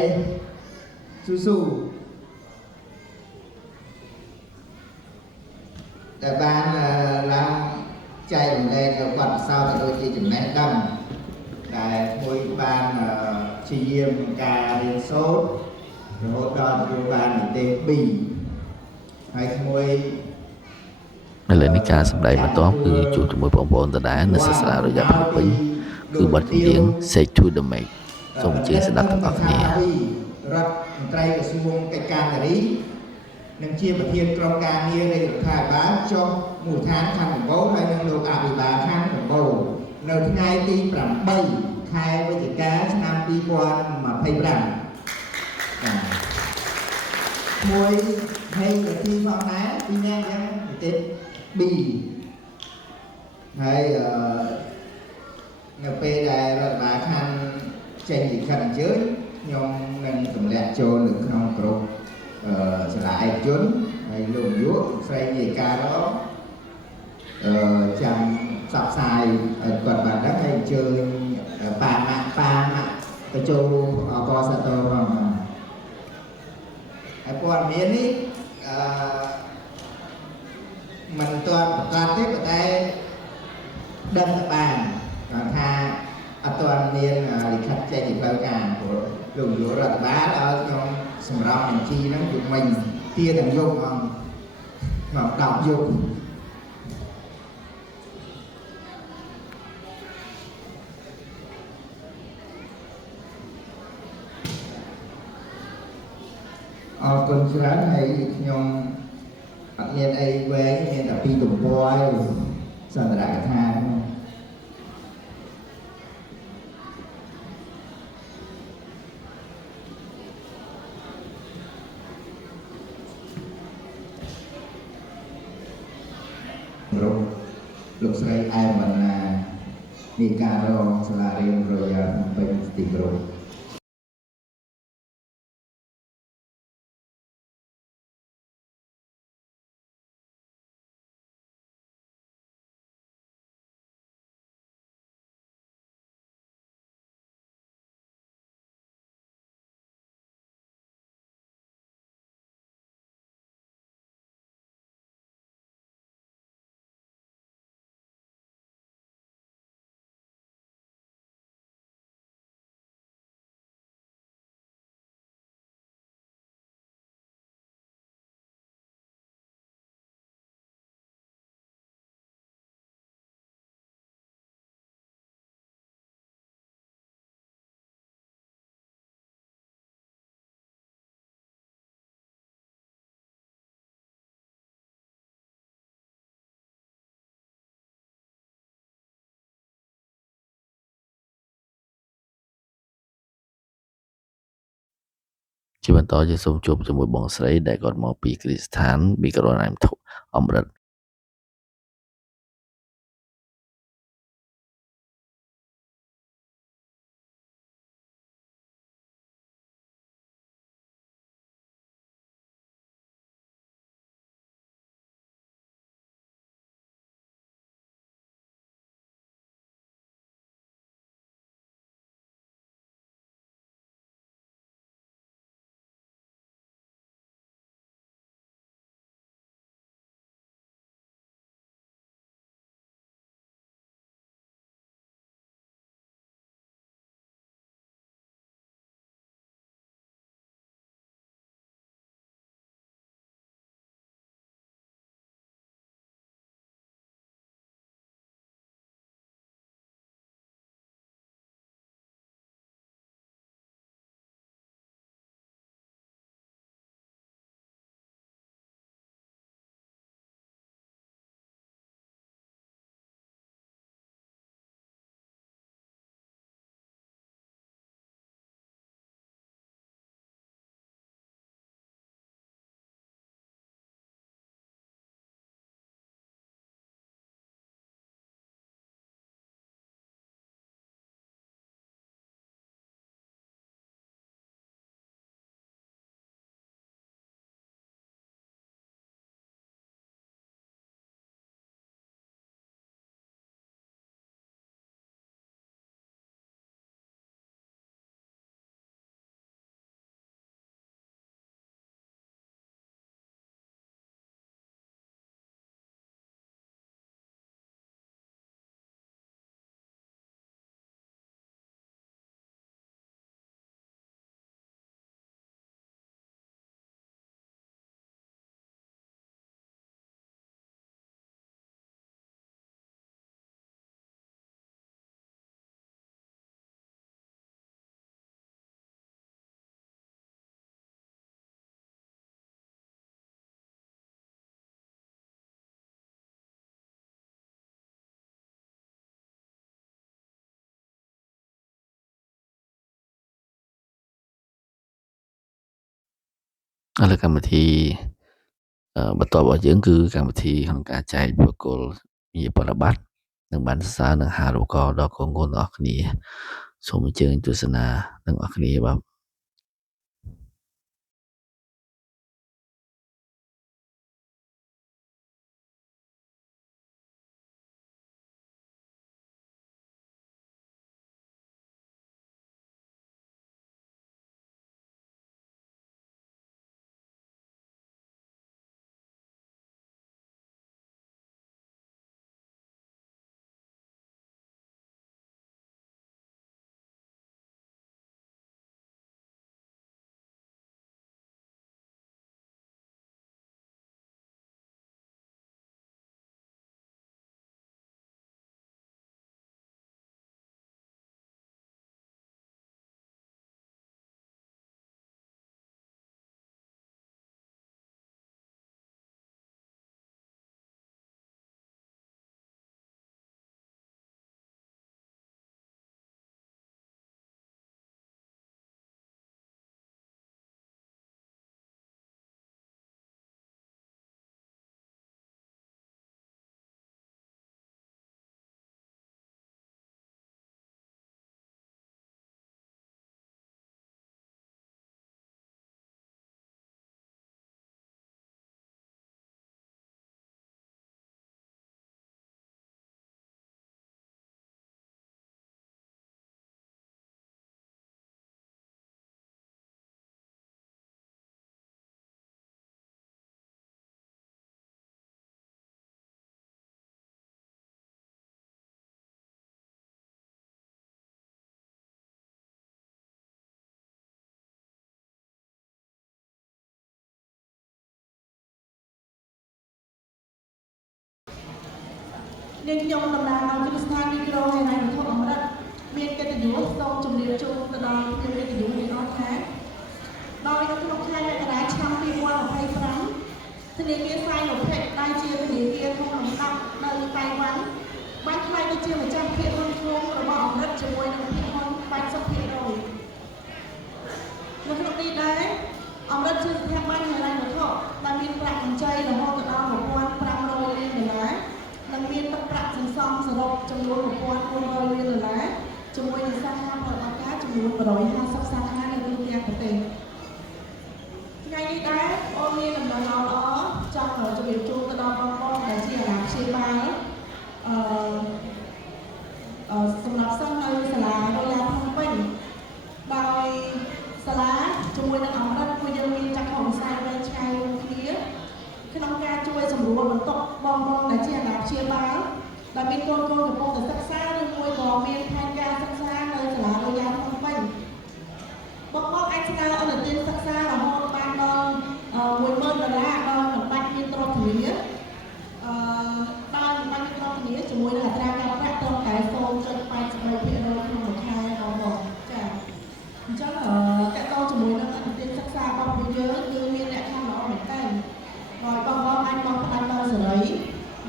ស៊ូតែបានឡើងចែករំលែកនៅគាត់សោតទៅដូចជាចំណេះដឹងដែលមួយបានជាយាមការរៀនសូត្ររហូតដល់ទទួលបាននិទេស B ហើយមួយ ឥឡូវនេះការសម្ដែងបន្ទាប់គឺជួបជាមួយបងប្អូនដដែលនៅសាសនារយៈភ្នំពេញគឺបទចម្រៀង Say to the Make សូមអញ្ជើញស្ដាប់ទាំងអស់គ្នា រដ្ឋមន្ត្រីក្រសួងកិច្ចការនារីនិងជាប្រធានក្រុមការងារនៃរដ្ឋាភិបាលចុះមូលដ្ឋានខណ្ឌដំបូងហើយនិងលោកអភិបាលខណ្ឌដំបូងនៅថ្ងៃទី8ខែវិច្ឆិកាឆ្នាំ2025មួយហើយទៅទីផងដែរពីរនាក់យ៉ាងនិទេស B ហើយនៅពេលដែលរដ្ឋបាលខណ្ឌចេញលិខិតអញ្ជើញខ្ញុំនឹងទម្លាក់ចូលនៅក្នុងក្រុមសាលាឯកជនហើយលោកនាយកស្រីនាយការរចាំផ្សព្វផ្សាយឲ្យគាត់បានដឹងហើយអញ្ជើញប៉ាម៉ាក់ ទៅចូលកសាទរផងហើយព័ត៌មាននេះមិនទាន់ប្រកាសទេប៉ុន្តែដឹងទៅបានគាត់ថាអត់ទាន់មានលិខិតចេញពីផ្លូវការព្រោះលោកនាយករដ្ឋបាលឲ្យខ្ញុំសម្រាប់បញ្ជីហ្នឹងយប់មិញទាទាំងយប់មក10យប់អរគុណច្រើនហើយខ្ញុំអត់មានអីវែងមានតែពីទំព័រឯងសន្ទរកថាលោកស្រីអែមវណ្ណានាយការរងសាលារៀនរយ៉ាភ្នំពេញទីក្រុងជាបន្តយើងសូមជួបជាមួយបងស្រីដែលគាត់មកពីគ្រីស្ថាន background អមរិតឥឡូវកម្មវិធីបន្តរបស់យើងគឺកម្មវិធីក្នុងការចែកបុគ្គលវិញ្ញាបនបត្រនិងបានសរសើរនិងហារូបករណ៍ដល់កូនៗទាំងអស់គ្នាសូមអញ្ជើញទស្សនាទាំងអស់គ្នាបាទ នាងខ្ញុំតំណាងឲ្យយុទ្ធសាស្ត្រមីក្រូហើយណៃវត្ថុអមរិតមានកិត្តិយសសូមជម្រាបជូនទៅដល់ភ្ញៀវកិត្តិយសទាំងអស់ថាដោយនៅក្នុងខែមករាឆ្នាំ2025ធនាគារសៃឡូផេកដែលជាធនាគារធំលំដាប់នៅតៃវ៉ាន់បានក្លាយទៅជាម្ចាស់ភាគហ៊ុនធ្ងន់របស់អមរិតជាមួយនឹងភាគហ៊ុន80%នៅក្នុងនេះដែរអមរិតជាស្ថាប័នហិរញ្ញវត្ថុដែលមានប្រាក់កម្ចីរហូតដល់$1,500 លាននិងមានទឹកប្រាក់សន្សំសរុបចំនួន$1,400 លានជាមួយនឹងសាខាផលិតការចំនួន150សាខានៅទូទាំងប្រទេសថ្ងៃនេះដែរអូនមានដំណឹងល្អចង់ជម្រាបជូនទៅដល់បងប្អូនដែលជាអាណាព្យាបាលសម្រាប់សិស្សនៅសាលារយ៉ាភ្នំពេញដោយសាលាជាមួយនឹងអមរិតពួកយើងមានចក្ខុវិស័យវែងឆ្ងាយរួមគ្នាក្នុងការជួយសម្រួលបន្ទុកបងប្អូនដែលជាអាណាព្យាបាលដែលមានកូនកំពុងតែសិក្សាឬមួយក៏មានផែនការសិក្សានៅសាលារយ៉ាភ្នំពេញបងប្អូនអាចស្នើអនុទានសិក្សារហូតបានដល់$10,000ដោយមិនបាច់មានទ្រព្យធានាដោយមិនបាច់មានទ្រព្យធានាជាមួយនឹងអត្រាការប្រាក់ត្រឹមតែ0.83%ក្នុងមួយខែបងប្អូនចា៎អញ្ចឹងតកតងជាមួយនឹងអនុទានសិក្សារបស់ពួកយើងគឺមានលក្ខខណ្ឌល្អមែនទែនដោយបងប្អូនអាចបង់ផ្ដាច់ដោយសេរី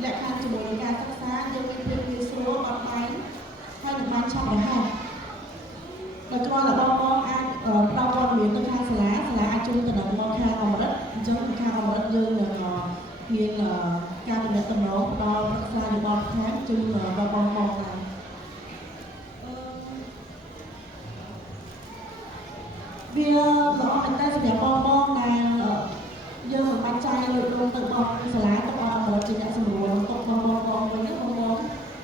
លក្ខខណ្ឌជាមួយនឹងការសិក្សាយើងមានភាពងាយស្រួលបត់បែនហើយនឹងបានឆាប់រហ័សតែគ្រាន់តែបងប្អូនអាចផ្ដល់ព័ត៌មានទៅខាងសាលាអាចជួយទៅដល់មកខាងអមរិតអញ្ចឹងខាងអមរិតយើងនឹងមានការទំនាក់ទំនងផ្ដល់ប្រឹក្សាយោបល់បន្ថែមជូនដល់បងប្អូនដែរវាល្អមែនតើសម្រាប់បងប្អូនដែលយើងមិនបាច់ចាយលុយលុយទៅបោះសាលាទៅអត់អមរិតជាអ្នកសម្រួលទុកបងវិញណាបងប្អូន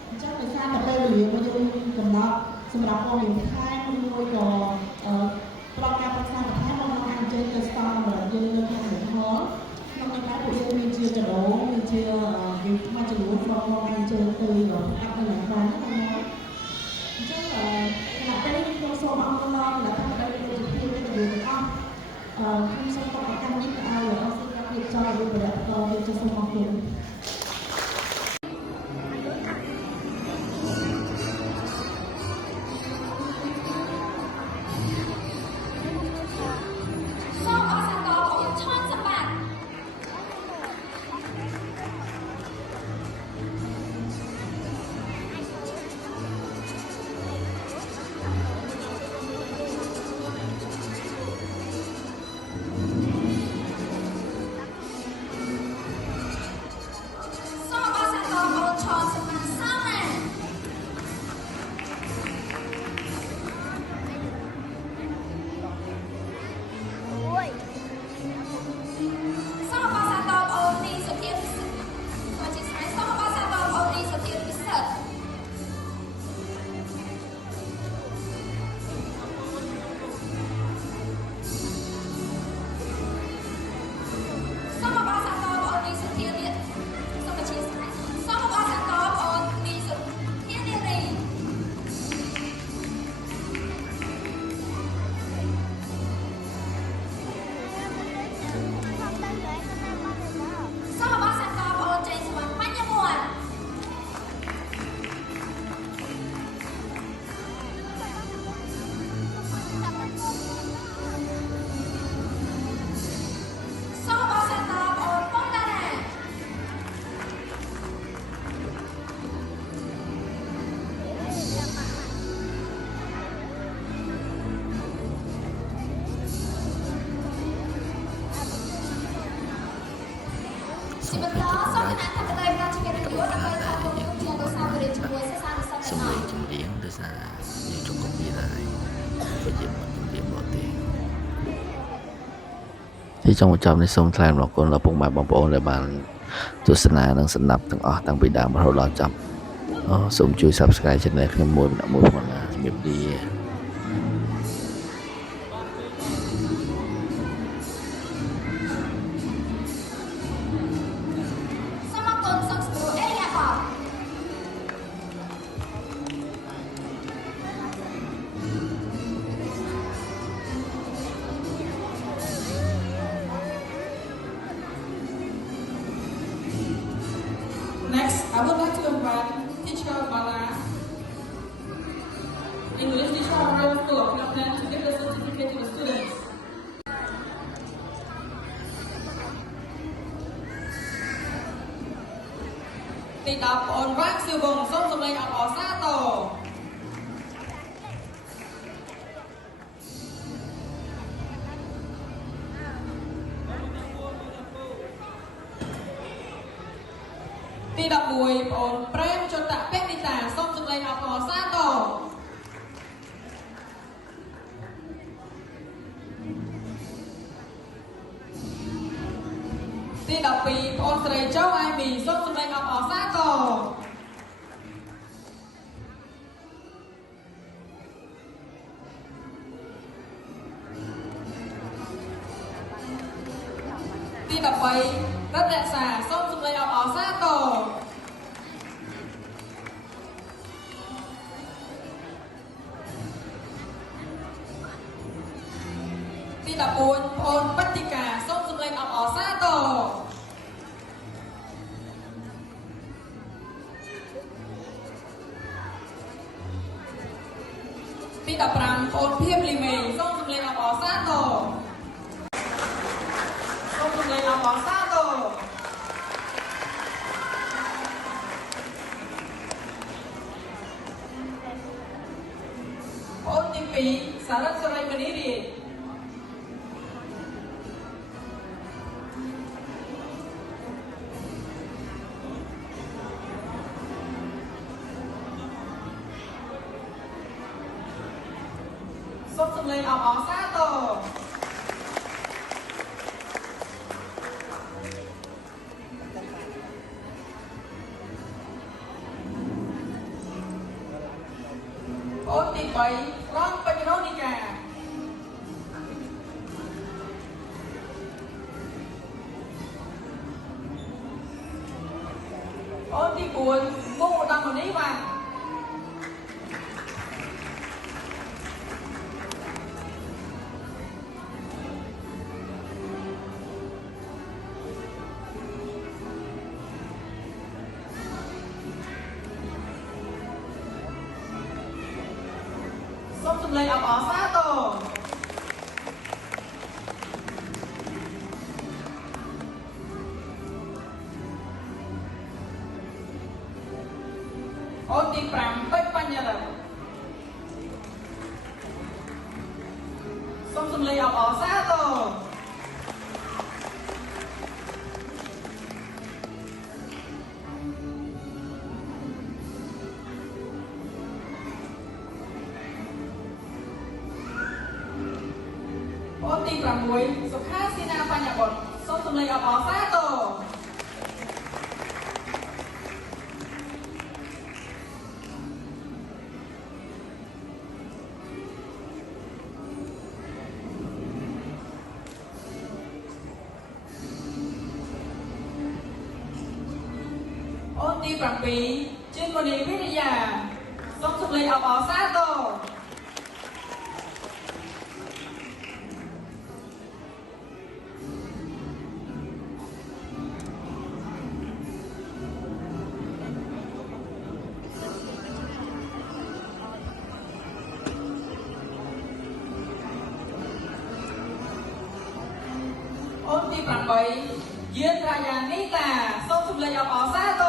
អញ្ចឹងដោយសារតែពេលវេលារបស់យើងកំណត់សម្រាប់បងរៀនបន្ថែមឬមួយក៏ប្រកការប្រឹក្សាបន្ថែមបងអាចអញ្ជើញទៅស្តង់អមរិតយើងនៅខាងក្រុមហ៊ុនក្នុងនោះដែរពួកយើងមានជាចដោមានជាយើងមកចំនួនបងអាចអញ្ជើញទៅអាប់នៅណាបានណាបងអញ្ចឹងដល់ពេលនេះខ្ញុំសូមអរគុណដល់គណៈកម្មការវិទ្យាល័យទាំងអស់ខ្ញុំសូមតបកម្មនេះទៅឲ្យអរគុណដល់ភាពចោលរូបរយៈតទៅជាសូមអរគុណសម្លេងចម្រៀងដោយសារយើងចង់កុំពីដែរព្រោះយើងមិនចម្រៀងបរទេសទីចុងបញ្ចប់នេះសូមថ្លែងអំណរគុណដល់ពុកម៉ែបងប្អូនដែលបានទស្សនានិងស្ដាប់ទាំងអស់តាំងពីដើមរហូតដល់ចប់សូមជួយ Subscribe Channel ខ្ញុំមួយម្នាក់មួយផងណាជំរាបលាNext, I would like to invite stand to give the certificate to the students. ទី10បងអូនវ៉ាក់ស៊ឺវងសូមសម្លេងអបអរសាទរ ទី11បងអូនប្រេមចតពេកនីតាសូមសម្លេងអបអរសាទរ ទី12បងអូនស្រីចៅអាយមីសូមសម្លេងអបអរសាទរ ទី13រតនសាសូមសម្លេងអបអរសាទរ ទី14បងអូនបតិកាសូមសម្លេងអបអរសាទរ ទី15បងអូនភៀបលីមេសូមសម្លេងអបអរសាទរ សូមសម្លេងអបអរសាទរ បងអូនទី2សារ៉ាត់សរៃមនីរីសូមសម្លេងអបអរសាទរ អូនទី3រងបញ្ញានិកាអូនទី4មូដាមនីវ៉ាសូមសម្លេងអបអរសាទរ អូនទី5ពេជ្របញ្ញរិទ្ធសូមសម្លេងអបអរសាទរ អូនទី6សុខាស៊ីណាបញ្ញបុត្រសូមសម្លេងអបអរសាទរ អូនទី7ជាមនីវិរិយាសូមសម្លេងអបអរសាទរ អូនទី8យានរាយានីតាសូមសម្លេងអបអរសាទរ